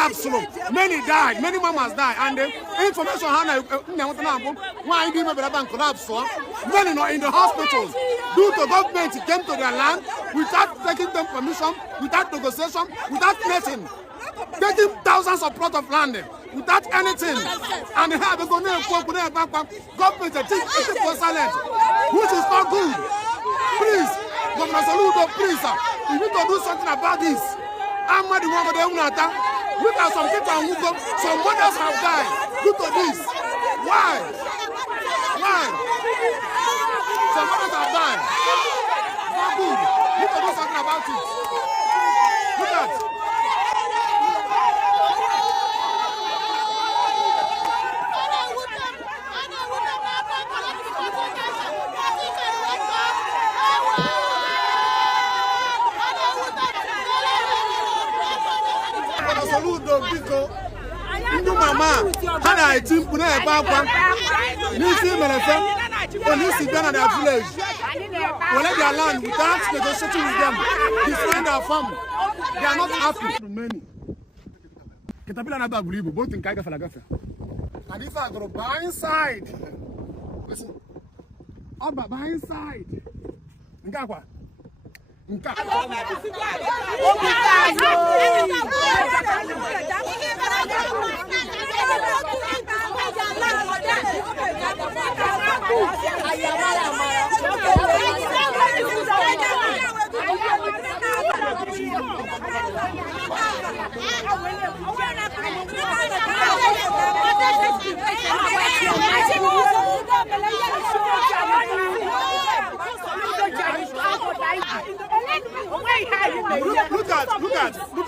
collapsed. Many died, many mamas died, and the information why did the collapse? Many not in the hospitals due to government came to their land without taking them permission, without negotiation, without nothing, taking thousands of plots of land without anything, and they have government silent, which is not good. Please, Gov Soludo, please, you need to do something about this. I'm not the one for the UNATA. Look at some people who go, some mothers have died due to this. Why? Why? Some mothers have died. Not good. You need to do something about it. Look at. Soludo biko ndu mama hana etimpu na ebe akwa n'isi melefe onisi bịa na their village collect their land without negotiating with them, destroying their farm. They are not happy. Many Caterpillar na ba believe both in Kaiga Falagafe. And if I go by inside, listen, by inside Ngakwa Nka. Look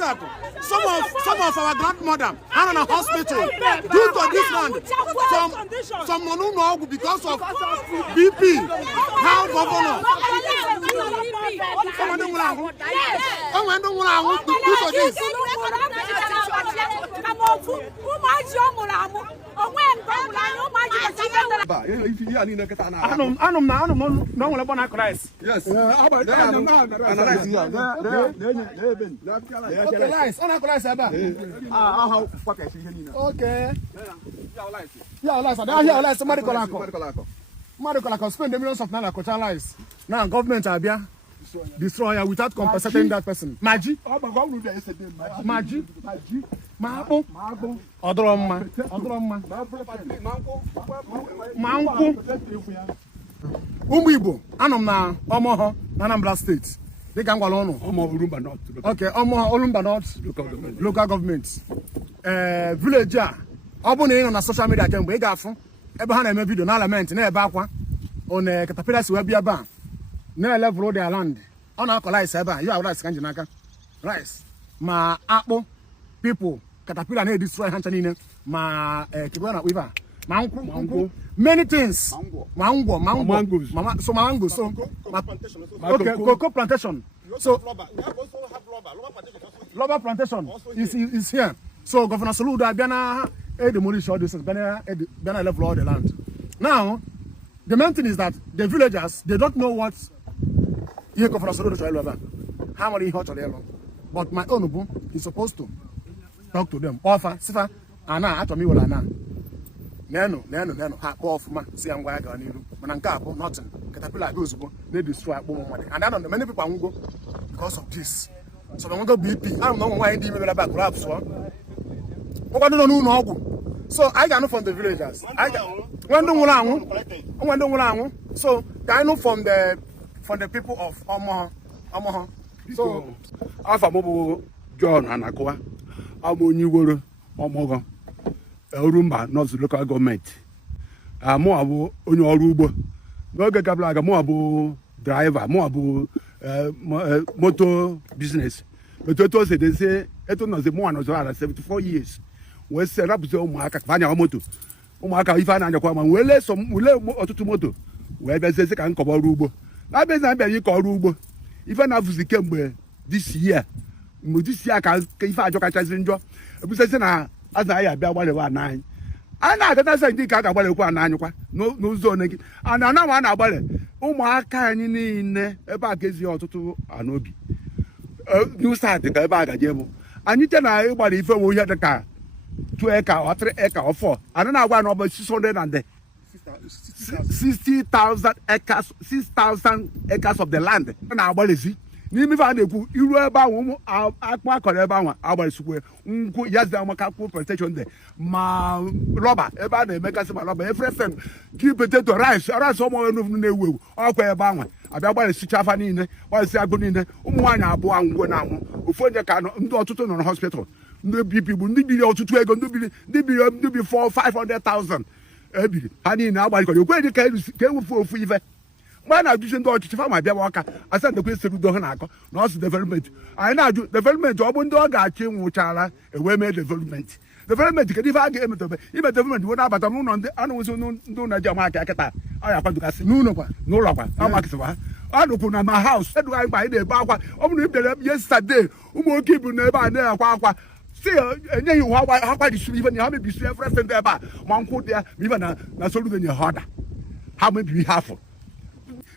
at some of our grandmother are in a hospital due to this land. Some no because of BP. How governor? Some due to this. Yes. Okay. Yeah, somebody spend the millions of naira now government are there. Destroyer without compensating that person. Maji. Odroma. Umuibo. Anom na OMOGHO Anambra State. They can go on. OMOGHO Orumba North. Okay, OMOGHO Orumba North. Local government. Villager. Obone on social media can be gafun. Ebe ha na eme video na lament na ebe akwa. On Caterpillar si webia ban. Na level their land. On alkalize ebe. You have rice kanji naka. Rice. Ma akpo people Caterpillar na destroy hancha nine. Ma kibona weaver. Mango. Many things. Mango. So mango. So okay, cocoa plantation. So we also have rubber plantation is here. So Governor Soludo Abiana demolish all this, Biana level all the land. Now, the main thing is that the villagers, they don't know what Governor Soludo to Elova. How many hot or but my own is supposed to talk to them. Offer, Sifa, Anna, Atomi will Anna. Nano, off man, see I'm going to you. Mananka, nothing. Caterpillar goes, they destroy money. And I don't know many people won't go because of this. So they won't go BP. I don't know why they even back raps. So I got no from the villagers. I got when so I know from the people of OMOGHO. So Alpha Mobo John and Aqua, Amo OMOGHO Orumba, North local government. Moabo Orubo, no Gablaga, Moabo driver, Moabo motor business. But they say, it was the one was 74 years. We set up the Omaka, Moto. Omaka, if I know we let some moto. Where there's a second cover Rubo. Now, there's a very called Rubo. If I have the Kembe this year, if I joke as in job, as I bear 119. And I don't think I got 1 no zone. And I know one about it. Omaka in a bag is your to Anobi. New start the Gabaga Jebo. anyị che na ịgbara ife wo ihe dịka 2 acre or 3 acre or 4 anyị na-agwa na ọ bụ 60,000 acres 6,000 acres of the land na-agbalịzi n'ime ife a na-ekwu iru ebe ahụ ụmụ akpụ akọrọ ebe ahụ agbalịsikwe nkwụ yazida maka akpụ protection dị ma rọba ebe a na-emegasị ma rọba efrefem ji potato rice ụmụ na-ewu ewu ọkwa ebe ahụ abịa gbalịsicha afa niile gbalịsi agụ niile ụmụ nwaanyị abụọ ngwe na-anwụ ofu onye ka ndị ọtụtụ nọ na hospital ndị BP bụ ndị biri ọtụtụ ego ndị biri 500,000 ebiri ha niile agbalịkọrọ ekweghị ka ewufu ofu ife mgbe a na-ajụzi ndị ọchịchị fama abịawa ọka asa ndekwe Soludo ha na-akọ na ọsụ development anyị na-ajụ development ọ bụ ndị ọ ga-achị nwụchara ewee mee development kedu ife a ga-emetobe ime development bụ na-abata n'ụlọ ndị anụnwụsị ndị ụlọ ji ọma aka kịta ọ ya kwadogasị n'ụlọ kwa amakịsịwa ha ọ nụkwụ na ma haus eduga anyị mgbe anyị na-ebe akwa ọ bụrụ ibere yesterday ụmụ oke ibu na ebe a na-akwa akwa si enyeghị iwu ha kwadisiri ife na ha mebisiri efere ndị ebe a ma nkwụ dị ya ma ife na Soludo nye ha ọda ha mebiri ihe afọ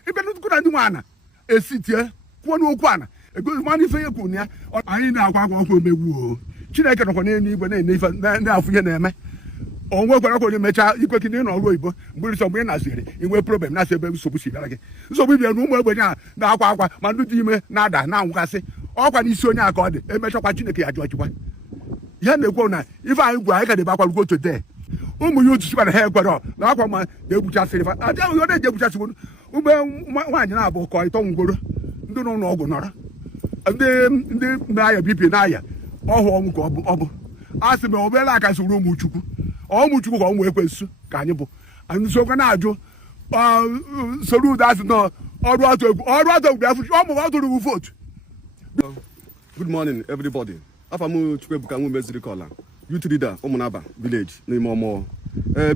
ibe nnukwu na ndị nwe ana esi tie kwuo n'okwu ana egozi mana ife ihe kwuru ya anyị na-akwa akwa ọkụ omegbu Chineke nọkwa n'elu igwe na-ene ife na-afụ ihe na-eme o nwekwara ka onye mechaa ikwe gị n'ịnọ ọrụ oyibo mgbe ị na-asịrị inwe problem na-asị ebe nsogbu si bịara gị nsogbu bịara na ụmụ ogbenye a na-akwa akwa ma ndị dị ime na-ada na-anwụgasị ọkwa n'isi onye aka ọ dị emechakwa Chineke ya jụọ chịkwa ihe na-ekwu na ife anyị gwara anyị ka debe akwa rugo today ụmụ ya otu sikwara ha ekwere na akwa ma na-egbuchasịrị fa adịghị ọ na-eji egbuchasị mgbe nwaanyị na-abụ kọ ịtọ ngworo ndị nọ n'ụlọ ọgwụ nọrọ ndị na-aya BP na-aya ọhụ ọnwụ ka ọ bụ a sị ma obere aka soro ụmụ Chukwu ka ụmụ ekwensu ka anyị bụ anyị sokwa na-ajụ Soludo asị na ọrụ atụ egwu afụ ọmụ ọ tụrụ votu. Good morning, everybody. Afam Chukwuebuka nwe meziri kola youth leader Ụmụnaba village n'ime ọmụọ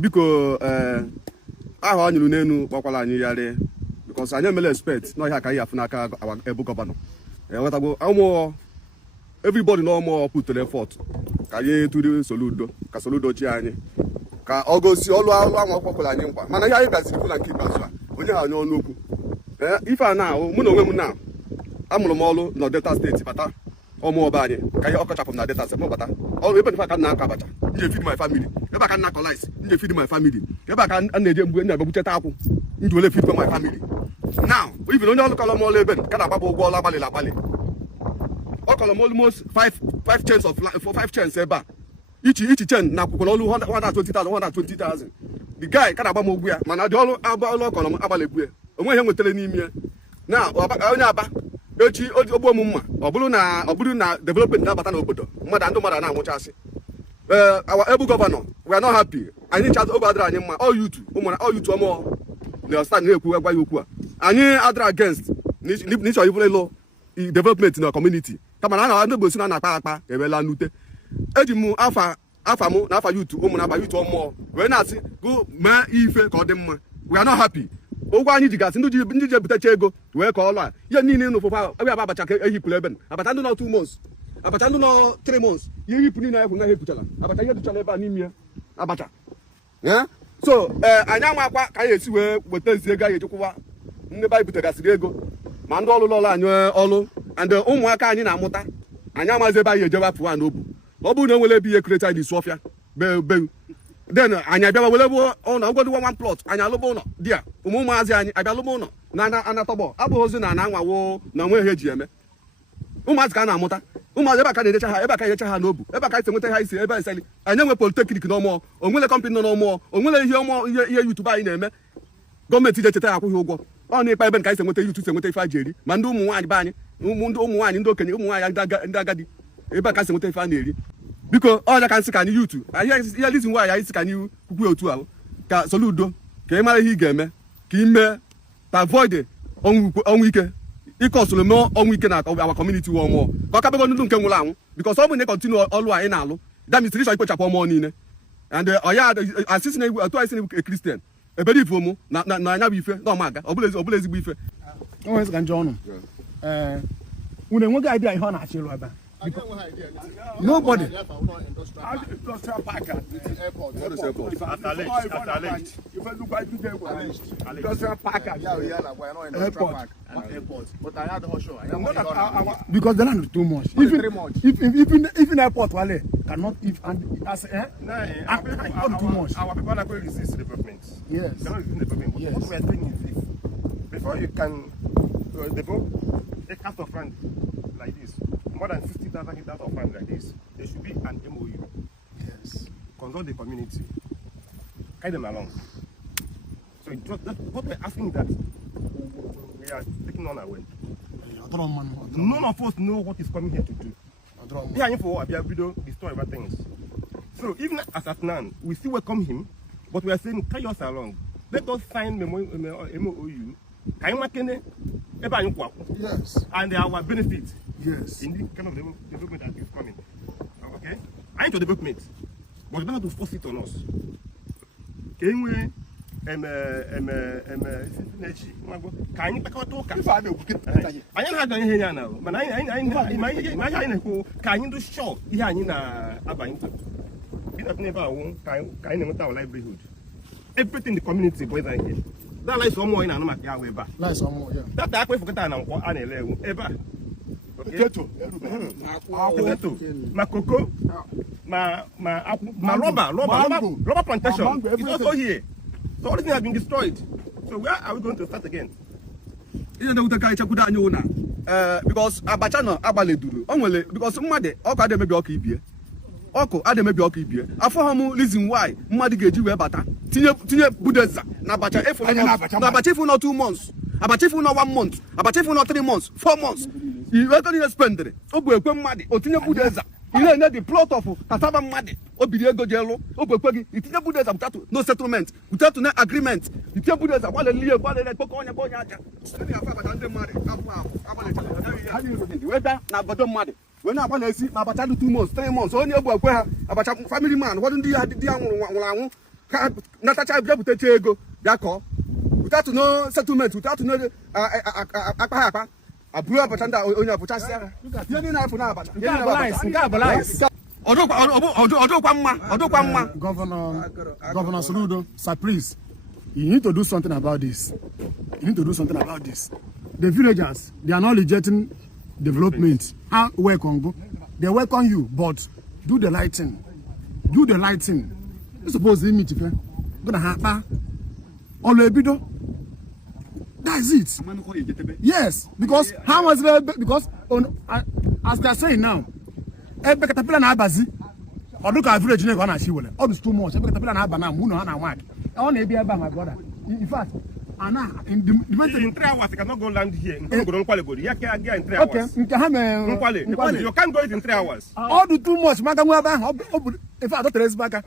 biko aha anyụrụ n'enu gbakwala anyị yarị because anyị emele expect na ọhịa ka anyị afụ n'aka ebu gọvanọ wetagbo ụmụ everybody na ọmụọ pụtara effort ka anyị tụrụ Soludo ka Soludo chi anyị ka ọ gosi ọlụ ahụ ọkpọkwara anyị nkwa mana ihe anyị gaziri kwụla nke ikpeazụ a onye ha anya ọnụ okwu ife a na mụ na onwe m na amụrụ m ọrụ na Delta steeti bata ọmụ ọba anyị ka ihe ọkọchapụ na data set mọbata ọrụ ebe ka na-akọ abacha nje feed my family ebe ka na-akọ rice nje feed my family ebe ka na-eje mgbe na-egbucheta akwụ nji wele feed my family now even onye ọrụ kọlọ m ọrụ ebe ka na-agbapụ ụgwọ ọrụ agbalịla agbalị ọ kọlọ m almost 5 chains of 5 chains ebe a ichi chain na akwụkwọ n'ọrụ 120,000 the guy ka na-agba m ụgwọ ya mana dị ọrụ ọ kọlọ m agbalị egwu ya onwe ihe nwetara n'ime ya na onye aba echi ogbo m mma ọ bụrụ na development na-abata n'obodo ndị mmadụ na-anwụchasị our able governor we are not happy anyị chazi oge adịrị anyị mma all youth ọmụọ na-stand na-ekwu agwa ya okwu a anyị adịrị against n'ịchọ ibụla ịlụ development na community kama na ndị Igbo si na-akpa akpa ewela n'ute eji m afa m na afa youth Ụmụnaba youth ọmụọ wee na-asị go mee ife ka ọ dị mma we are not happy ụgwọ anyị jigasị ndị ji ebutecha ego wee ka ọlụ a ihe niile n'ụfụfụ ebe aba abacha ka ehipụrụ ebe abacha ndị nọ 2 months abacha ndị nọ 3 months ihe ehipụ niile ekwu na ha ekwuchara abacha ihe duchara ebe a n'ime ya abacha so anyị amakwa ka anyị esi wee weta ezi ego anyị echekwụwa ndị be anyị butegasịrị ego ma ndị ọlụlụ anyị ọlụ and ụmụaka anyị na-amụta anyị amazi ebe anyị ejebe apụ n'obu ọ bụrụ na enwere ebe ihe kreta anyị isi ọfịa beu then anyị abịawa were ụlọ ngwọdụ 1 plot anyị alụba ụlọ dị ya ụmụazị anyị abịa lụba ụlọ na anatọgbọ abụghịzi na anwawo na onwe ihe eji eme ụmụazị ka a na-amụta ụmụazị ebe aka na-erecha ha n'obu ebe aka isi nweta ha isi ebe eseli anyị enwe politeknik n'ọmụọ onwere kọmpanị nọ n'ọmụọ onwere ihe YouTube anyị na-eme gọọmenti ji echeta ya akwụghị ụgwọ ọ na-ekpe ebe nke anyị si enweta YouTube si enweta ife a ji eri ma ndị ụmụ nwaanyị be anyị ụmụ nwaanyị ndị okenye ụmụ nwaanyị ndị agadi ebe aka si enweta ife a na-eri biko ọja ka nsị ka anyị yutu ihe lizi nwaanyị anyị si ka anyị kwukwu otu ahụ ka Soludo ka ị mara ihe ị ga-eme ka ị mee ta avoid ọnwụ ike ịkọsụrụ mee ọnwụ ike na awa community wụ ọmụọ ka ọ kabego ndị nke nwụrụ anwụ bikos ọ bụ na ịkọntinu ọlụ anyị na-alụ damisiri chọ ikpochapụ ọmụọ niile and ọya asịsị na egwu atụ anyị si na egwu kristian ebere ife mụ na anya bụ ife na ọmaga ọ bụla ezigbo ife ka njọ ọnụ unu enweghị idea ihe ọ na-achọ ịlụ ebe nobody Industrial park at airport. What is airport? If you look at industrial park at airport. Airport. But I had the show. Because the land is too much. Even airport wale cannot if and as too much. Our people are going to resist development. Yes. They cannot resist development. But Yes. what we are saying is this: before you can develop a cast of land like this, more than 60,000 hectares of land like this, there should be an MOU. Yes. Consult the community, guide them along. So what we're asking is that we are taking on our way. None of us know what is coming here to do. We are here for a video, destroy other things. So even as at now, we still welcome him, but we are saying carry us along. Let us sign MOU. Yes. And our benefit Yes. in this kind of development that is coming. Okay? I need to development, but you don't have to force it on us. Anyway, everything in the community boys are here. That lies somewhere in another way back. Like some more, yeah. That I forget and ever. Potato. Potato, my cocoa, my rubber plantation is also here. So everything has been destroyed. So where are we going to start again? Because abacha no agbaleduru onwele because mmade ọkụ ademebi ọkụ ibie ọkụ ademebi ọkụ ibie afọ ha mu reason why mmadu ga-eji wee bata tinye budeza na abacha efu na abacha efu na 2 months abacha efu na 1 month abacha efu na 3 months 4 months iwe ko ni spend o bu ekwe mmadu o tinye budeza ile ne the plot of cassava mmadu o biri ego jelu o bu ekwe gi itinye budeza butatu no settlement butatu na agreement itinye budeza kwale liye kwale kpoko onye bo onye aja sini afa bata ndị mmadu whether na bodo mmadu we na agba esi na abacha 2 months 3 months onye ebu ekwe ha abacha family man what ndị ya di anwụrụ anwụ ka natacha bute ego bịa kọ without no settlement without no akpa aburu abacha ndị onye abacha sia ihe ni na afụ na abacha ọdụkwa mma Governor Soludo, sir, please, you need to do something about this. You need to do something about this. The villagers, they are not rejecting development. How welcome go? They welcome you, but do the right thing. Do the right thing. You suppose they meet you. Gonna happen. All the that's it. Yes, because how much? Because as they are saying now, every caterpillar na abazi. Or look at village never na she will. All is too much. Every caterpillar na abana. Muno na work. I want to be about my brother. In fact, Anna in the in 3 hours, I cannot go land here. In 3 hours. Okay, you can't go it in 3 hours. All the too much. If I don't trace back, and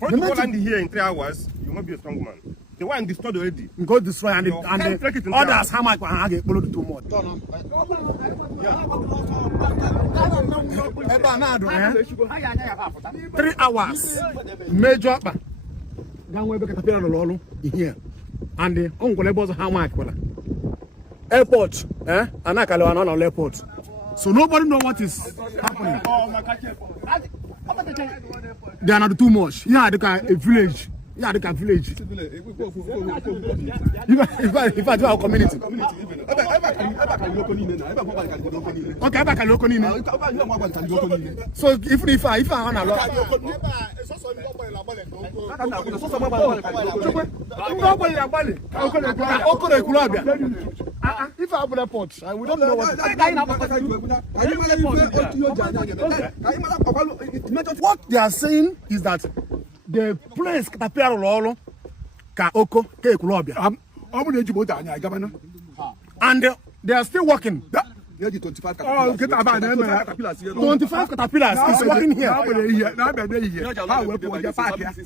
For you to go land here in 3 hours, you must be a strong man. The one destroyed already. go destroy and others how much I get below too much. 3 hours. Major here. And the uncle how much airport, and airport. So nobody know what is happening. They are not too much. Yeah, they can a village. Yeah, they can village. If I do our community. Okay, I can local. So if I want a lot. If I have a report, we don't know what they are saying is that the place Caterpillar ka oko ke kulobia. And they are still working. 25 caterpillars. 25 caterpillars is working here. How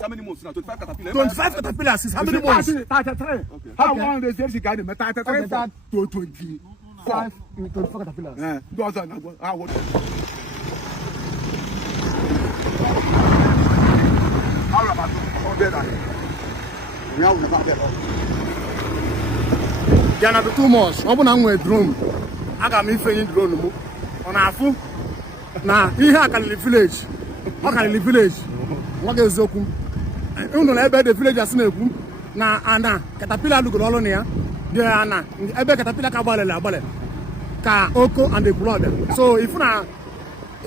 many months now? 25 caterpillars. 25 caterpillars is how many months? 33. How long does this guy make 33 to 25 caterpillars? Yeah. ya na too much ọ bụ na m nwee drone aga m ifenye drone m ọ na-afụ na ihe a karịrị village ọ karịrị village nwa gị eziokwu unu na ebe the village asị na-ekwu na ana katapila lugoro ọrụ na ya dị ana ebe katapila ka agbalị ka oko and the blood so if na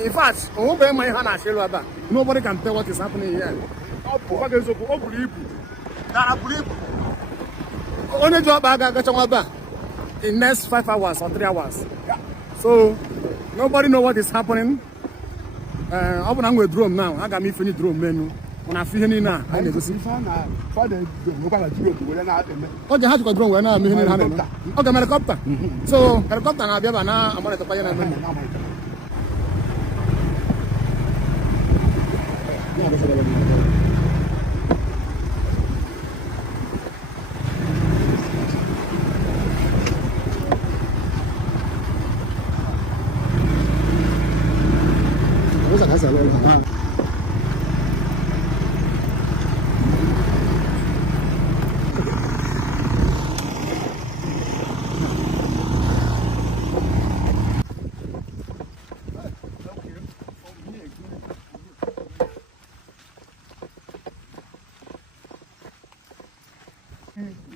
in fact onwe ma ihe ha na-achị elu ebe a nobody can tell what is happening here nwa gị eziokwu o buru ibu dara buru ibu onye ji ọkpa aga-agacha nwa ebe a in next 5 hours or 3 hours so nobody know what is happening ọ bụ na m nwee drone now aga m ifenye drone menu na-afụ ihe niile a anyị na-egosi ọ ji ha jikwa drone wee na-eme ihe niile ha na-eme ọ ga helikọpta so helikọpta na-abịa ba na amalịtakwa ihe na-eme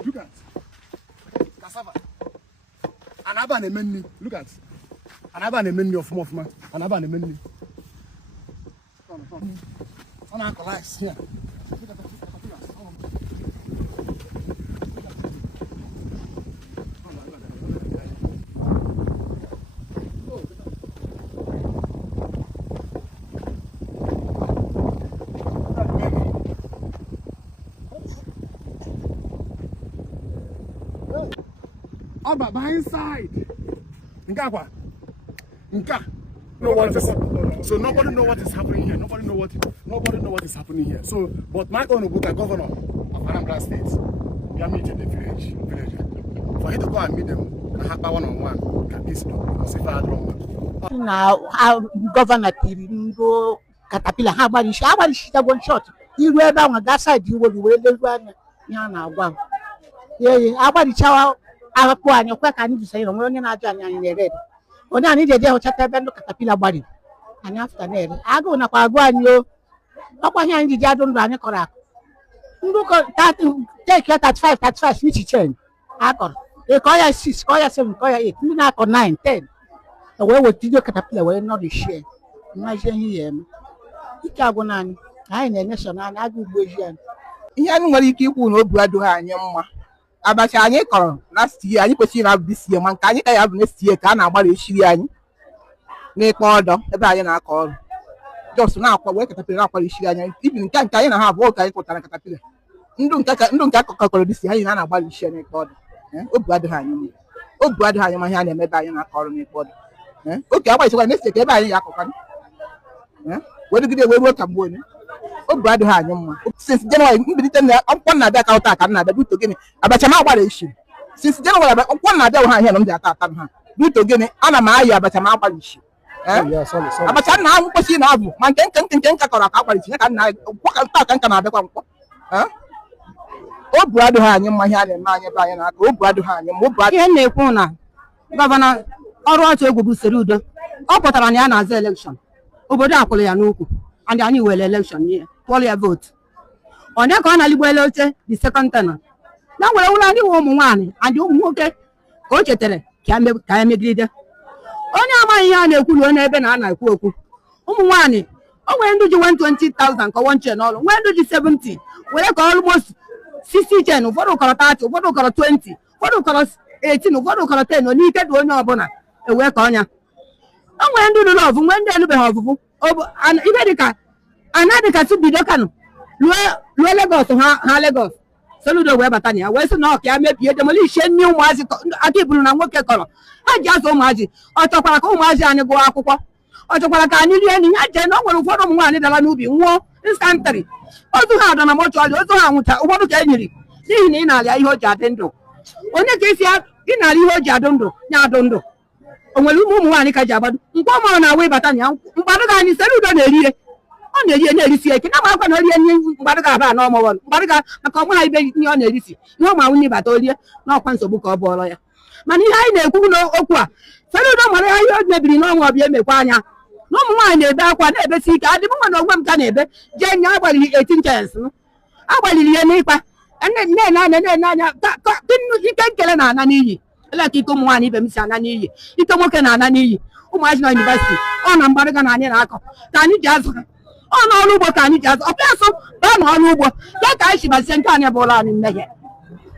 Look at cassava. Anaba na menni. Look at. Anaba na menni ọfụma. Anaba na menni. On a collapse here. Look at the Abba, by inside. Nkakwa. Nka. No one is, so nobody know what is happening here. Nobody know what is happening here. So, but my own Obuka governor of Anambra State, we are meeting the village. For him to go and meet them, I have one-on-one. Can this do? Because if I had wrong. Now, our governor go caterpillar. How about you? One shot. You were down on that side. You will be waiting for Yana. Wow. Yeah. How about the chow? Our poor and your quick. I need to say, I'm running out and you're ready. When I need a day, I'll chat about the caterpillar body. And after that, I go na kwa gwa nyo. Papa here in the garden run correct. Look at that, take your 35, which change. I got. They call you 6, call you 7, call you 8, you not 9, 10. The way what did you caterpillar way not the share. Imagine here. You can't go on. I ain't a national, I do Belgian. Ihe nwere ike ikwu na obi adịghị anyị mma abacha anyị kọrọ last year anyị kwesịrị na this year ma nke anyị ka ya bụ next year ka a na-agbalị eshiri anyị n'ikpe ọdọ ebe anyị na-akọ ọrụ just na-akwa wee katapila na-akwara eshiri anyị ibi nke anyị na ha abụọ ka anyị kụtara katapila ndụ nke akọkọrọ disi anyị na-agbalị eshiri anyị n'ikpe ọdọ obi adịghị anyị mma obi adịghị anyị ma ihe a na-eme ebe anyị na-akọ ọrụ n'ikpe ọdọ oke agbalịchakwa next year ka ebe anyị ya akọkwa wedugide wee ruo ka mgbe onye obi adịghị anyị mma since January mbilite na akwụkwọ na-abịa ka ụta aka na-abịa buto gịnị abacha ma agbara isi since January abịa akwụkwọ na-abịa ha ihe na m ji ata ha buto gịnị ana m ayị abacha ma agbara isi abacha nna ahụ kwesịrị na abụ ma nke nka kọrọ aka agbara isi ya ka nna ụta ka nka na-abịakwa nkwọ obi adịghị anyị mma ihe a na-eme anyị ebe anyị na-aka obi adịghị anyị mma Ihe na-ekwu na gọvanọ ọrụ otu egwu bụ Soludo ọ pụtara na ya na-aza elekshọn obodo akwụrụ ya n'ukwu and anyị were elekshọn nye kwụọ ya votu onye ka ọ na-aligbele oche the second tenor na nwere ụlọ ndị nwe ụmụ nwaanyị and ụmụ nwoke ka o chetara ka ya megide onye amaghị ihe a na-ekwu ruo n'ebe na a na-ekwu okwu ụmụ nwaanyị o nwere ndị ji 120,000 ka one chain ọrụ nwee ndị ji 70 were ka almost 60 chain ụfọdụ kọrọ 30 ụfọdụ kọrọ 20 ụfọdụ kọrọ 18 ụfọdụ kọrọ 10 n'ike dị onye ọbụla ewee ka ọnya o nwere ndị lụrụ ọvụ nwee ndị elubeghị ọvụvụ ibe dịka ana dịka bido Kano ruo Lagos ha Lagos Soludo wee bata na ya wee sị na ọka ya mebie demolition nne ụmụazị aka iburu na nwoke kọrọ ha ji azụ ụmụazị ọ chọkwara ka ụmụazị anyị gụọ akwụkwọ ọ chọkwara ka anyị rie nri ya jee na o nwere ụfọdụ ụmụ nwaanyị dara n'ubi nwụọ instantary ozu ha adọ na mọchụarị ozu ha nwụcha ụfọdụ ka e nyiri n'ihi na ị na-arịa ihe o ji adị ndụ onye ka isi ị na-arịa ihe o ji adụ ndụ ya adụ ndụ o nwere ụmụ nwaanyị ka ji agbado mkpọ mụrụ na awa ịbata na ya mkpadụ ga anyị Soludo na-erire ọ na-eri na-erisi eke na makwa na orie nri mgbadịga aba na ọmụwọ mgbadịga maka ọgbara ibe ihe ọ na-erisi ihe ọ ma nwunye bata orie n'ọkwa nsogbu ka ọ bụọrọ ya mana ihe anyị na-ekwu n'okwu a Soludo mara ya ihe o mebiri n'ọnwa ọbịa emekwa anya na ụmụ nwaanyị na-ebe akwa na-ebesi ike adị mma na onwe m ka na-ebe jee nye agbalịrị 18 chens agbalịrị ya n'ịkpa anya ike nkele na-ana n'iyi eleka ike ụmụ nwaanyị ibe m si ana n'iyi ike nwoke na-ana n'iyi ụmụazị na yunivesiti ọ na mgbadịga na anyị na-akọ ka anyị ji azụ ọ n'ọrụ ugbo ka anyị ji azụ ọbịa so baa n'ọrụ ugbo ke ka anyị chibazie nke anyị bụụla anyị mmehie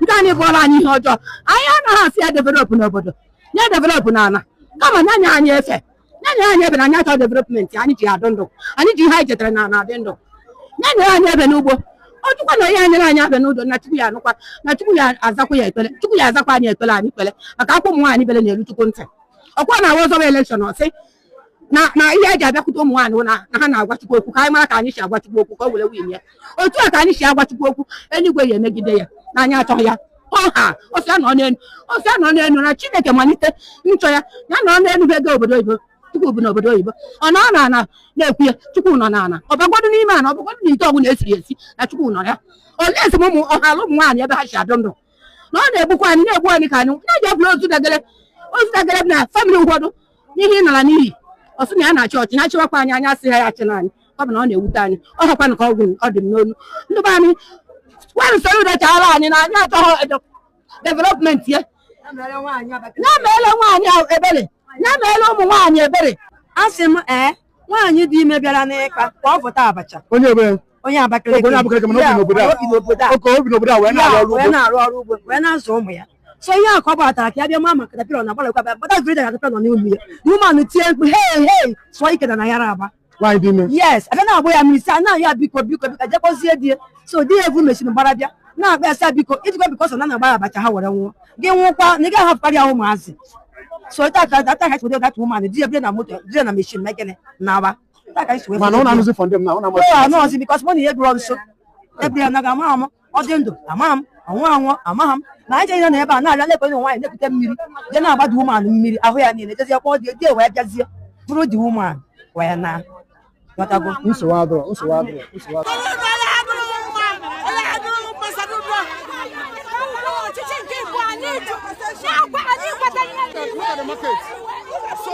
nke anyị bụụla anyị ihe ọjọọ anyị anaghị asị ya developụ n'obodo nye developụ n'ala kama nyanya anyị efe nyanya anyị ebe na anyị achọ developmenti anyị ji adụ ndụ anyị ji ihe anyị chetara na na-adị ndụ nyanya anyị ebe n'ugbo ọtụkwa na onye anyere anyị abịa n'udo na Chukwu ya anụkwa na Chukwu ya azakwa ya ekpere Chukwu ya azakwa anyị ekpere anyị kpere maka akwụ ụmụ nwaanyị bere na-eru Chukwu ntị ọkwa na ọzọwa elekshọn ọsị na ihe eji abịakwute ụmụ nwaanyị na ha na-agwa Chukwu okwu ka anyị mara ka anyị si agwa Chukwu okwu ka o were win ya otu a ka anyị si agwa Chukwu okwu eluigwe ya emegide ya na anyị achọghị ya ọha ọsịa nọ n'elu na Chineke malite nchọ ya ya nọ n'elu ego obodo oyibo Chukwu bụ n'obodo oyibo ọ nọ na na-ekwu ya Chukwu nọ n'ala ọbagodu n'ime ana ọbagodu n'ite ọbụla esiri esi na Chukwu nọ ya olee esi ụmụ ọhala ụmụ nwaanyị ebe ha si adụ ndụ na ọ na-egbukwa anyị na-egbu anyị ka anyị na-eji ọbụla ozu dagere na famịlị ụfọdụ n'ihe ị nara n'iyi ọsụ na ya na-achị ọchị na-achịwakwa anyị anya asị ha ya achị na anyị ọ bụ na ọ na-ewute anyị ọ họkwanụ ka ọgwụ ọ dị m n'olu ndị be anyị gwanụ Soludo chaala anyị na anyị achọghị developmenti ya na-meele nwaanyị ebere na-emeela ụmụ nwaanyị ebere asị m nwaanyị dị ime bịara n'ịkpa ka ọ fụta abacha onye Abakaliki wee na-arụ ọrụ ugbo wee na-azụ ụmụ ya so ihe a ka ọ gbatara ka ya bịa maa maka tapịrọ na gbalịkwa bata vrida na tapịrọ nọ n'ụlọ ya woman tie mkpu hei sụọ ike na yara aba yes abịa na-agbụ ya mmiri si a na ya biko jekpozie di ya so di ya evu mechiri gbara bịa na-akpa ya sị biko ijikwa biko so na na-agba abacha ha were nwụọ gị nwụkwa na ị gaghị ahapụkarị ahụ ụmụazị so that woman di na moto di na machine mekene na aba because money ye grow so every na ga ma ọ dị ndụ ama m ọnwụ ama m na anyị je na ebe a na-arịa lekwe nwaanyị na-ekute mmiri je na-agbada woman mmiri ahụ ya niile jezie kwa dị wee bịazie bụrụ di woman wee na watago So